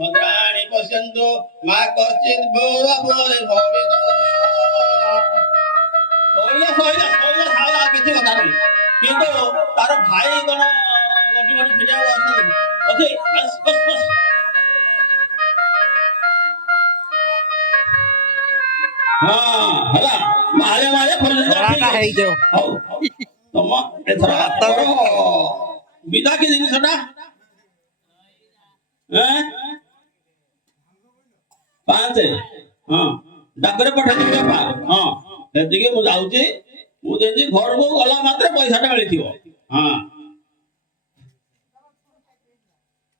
भद्राणि पश्यन्तु मा कश्चित् କିଛି କଥା ନାହିଁ କିନ୍ତୁ ତାର ଭାଇ କଣ ଗଟି ଗଟି ଫେରିବାକୁ ଅଛନ୍ତି ବସ୍ ବସ୍ ବସ୍ ହଁ ହେଲା ମାଳେ ମାଳେ ଖୋଲା ହେଇଯାଉ ହଉ ତମ ଏଥର ବିଦା କି ଜିନିଷଟା ପାଞ୍ଚ ହଁ ଡାକରେ ପଠେଇଦେବି ବାପା ହଁ ସେତିକି ମୁଁ ଯାଉଛି ମୁଁ ଯେମିତି ଘରକୁ ଗଲା ମାତ୍ରେ ପଇସାଟା ମିଳିଥିବ ହଁ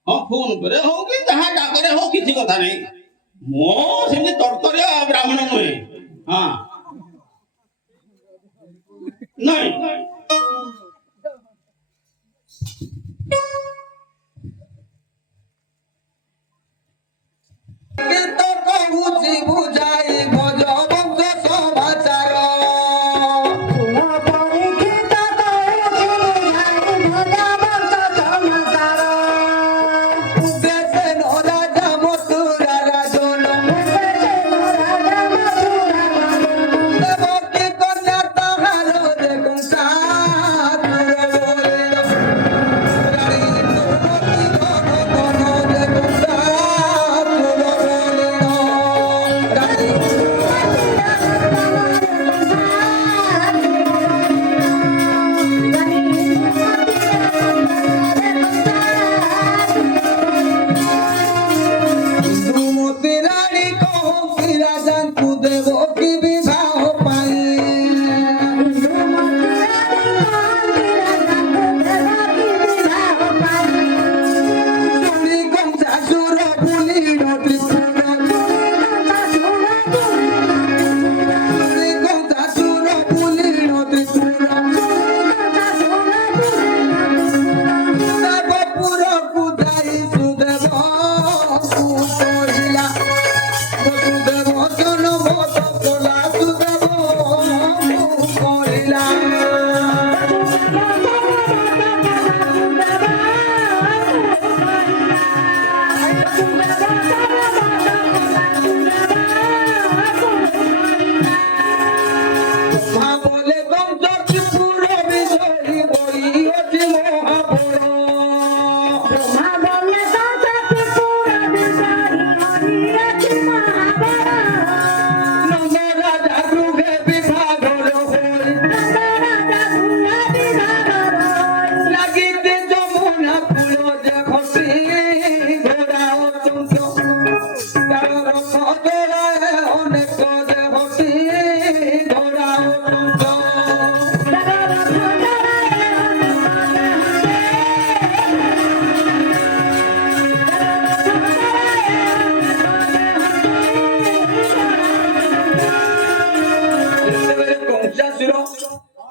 ହଁ ଫୋନ ପରେ ହଉ କି ଯାହା ଡାକରେ ହଉ କିଛି କଥା ନାହିଁ ମୁଁ ସେମିତି ତରତରିଆ ବ୍ରାହ୍ମଣ ନୁହେଁ ହଁ ନାଇଁ ବୁଝାଇ ଭଜ ବଂଶ ସମାଚାର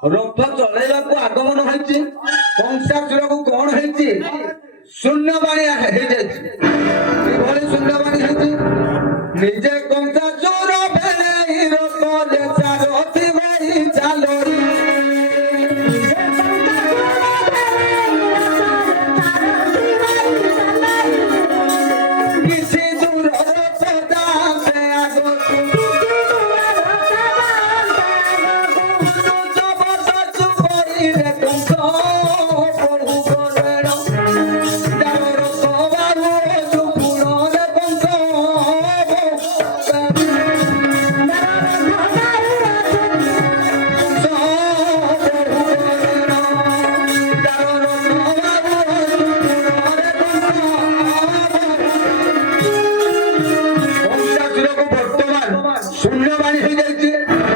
ରଥ ଚଳେଇବାକୁ ଆଗମନ ହେଇଛି କଂସାସୁରକୁ କଣ ହେଇଛି ଶୂନ୍ୟବାଣୀ ହେଇଯାଇଛି କିଭଳି ଶୂନ୍ୟବାଣୀ ହେଇଛି ନିଜେ କଂସାସୁର ଭେଳେଇ ରଥରେ ଚାରଥି ଭାଇ ଚାଲରି କିଛି ଦୂର ରଥ ଯାଆନ୍ତେ ଆଗକୁ ଶୂନ୍ୟବାଣୀ ହେଇଯାଇଛି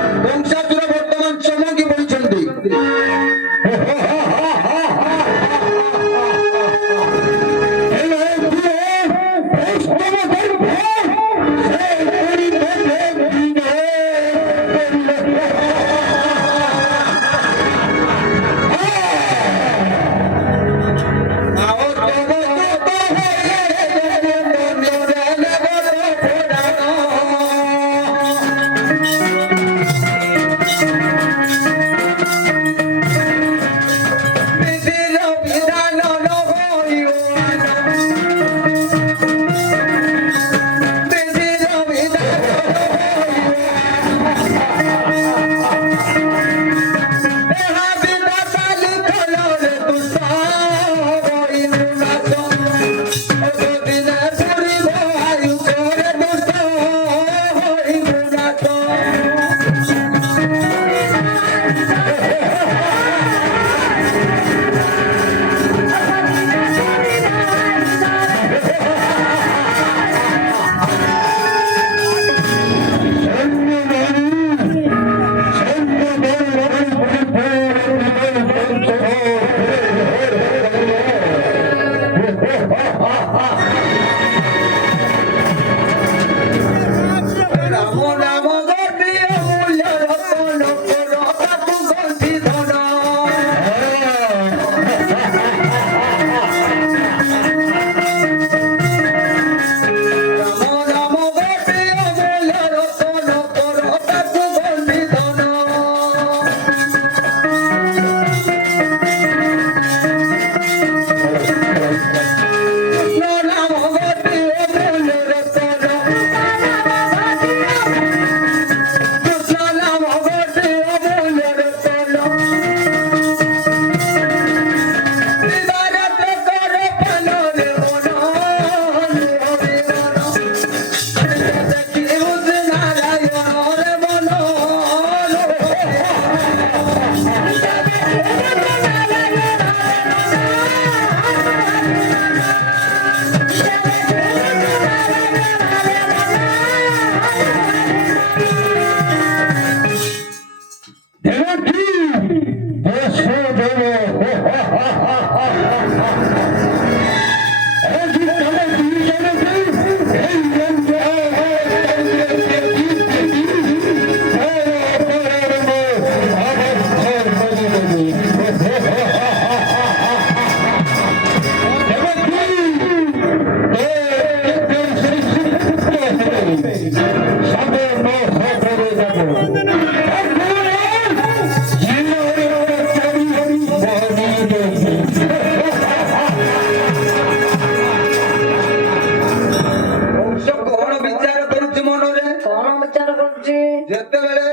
ହେଇଛି ଯେତେବେଳେ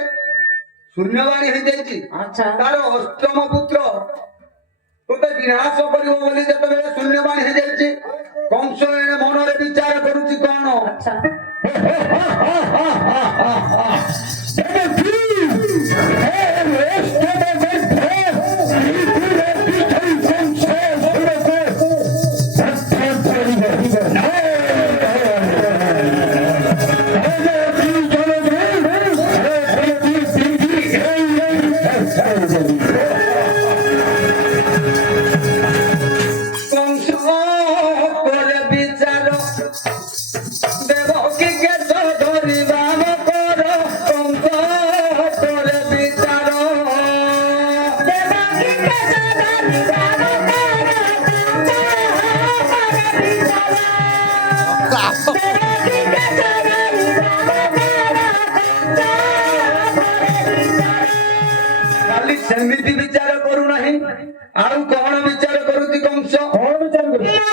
ଶୂନ୍ୟବାଣୀ ହେଇଯାଇଛି ଆଚ୍ଛା ତାର ଅଷ୍ଟମ ପୁତ୍ର ତୋତେ ବିନାଶ କରିବ ବୋଲି ଯେତେବେଳେ ଶୂନ୍ୟବାଣୀ ହେଇଯାଇଛି କଂସ ଏଣେ ମନରେ ବିଚାର କରୁଛି କଣ ଆଚ୍ଛା কংস করে বিচার দেবকীকে তো ধরিবা কর কংস করে বিচার ଖାଲି ସେମିତି ବିଚାର କରୁନାହିଁ ଆଉ କଣ ବିଚାର କରୁଛି କଂସ କଣ ବିଚାର କରିବ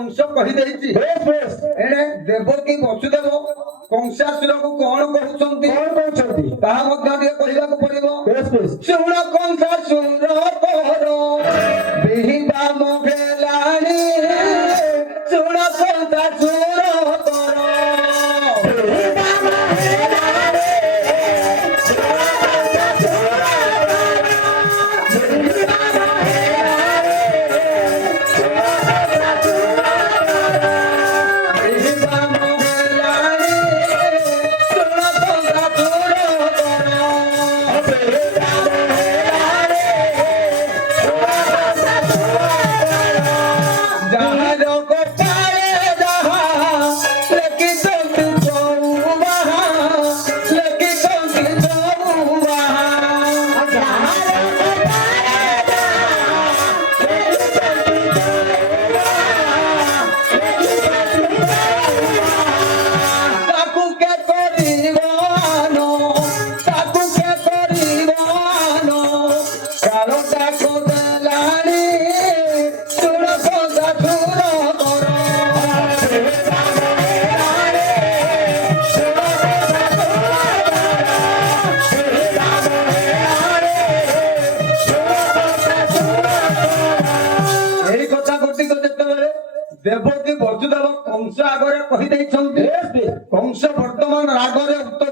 କଂସ କହିଦେଇଛି ବେଶ ବେଶ ଏଣେ ଦେବକୀ ବସୁଦେବ କଂସାସୁରକୁ କଣ କହୁଛନ୍ତି କଣ କହୁଛନ୍ତି ତାହା ମଧ୍ୟ ଟିକେ କହିବାକୁ ପଡିବ ବେଶ ବେଶ ଶୁଣ କଂସାସୁର ପର ବିହିବା ମଗେଲାଣି ଶୁଣ କଂସାସୁର ପର ବିହିବା ମଗେଲାଣି ଶୁଣ କଂସାସୁର ପର ଯାହାର ଗୋପାଳେ ଯାହା ଲେଖିଛନ୍ତି ଚଉବାହା ଲେଖିଛନ୍ତି ଚଉବାହା ତାକୁ କେ କରିବାନ ତାକୁ କେ କରିବାନ କାଳଟାକୁ ଦେଲାଣି ଶୁଣ କଂସାସୁର କର ଏହି କଥା ଗୋଟିକ ଯେତେବେଳେ ଦେବକୀ ବସୁଦେବ କଂସ ଆଗରେ କହିଦେଇଛନ୍ତି ବେଶ ବେଶ କଂସ ବର୍ତ୍ତମାନ ରାଗରେ ଉତ୍ତର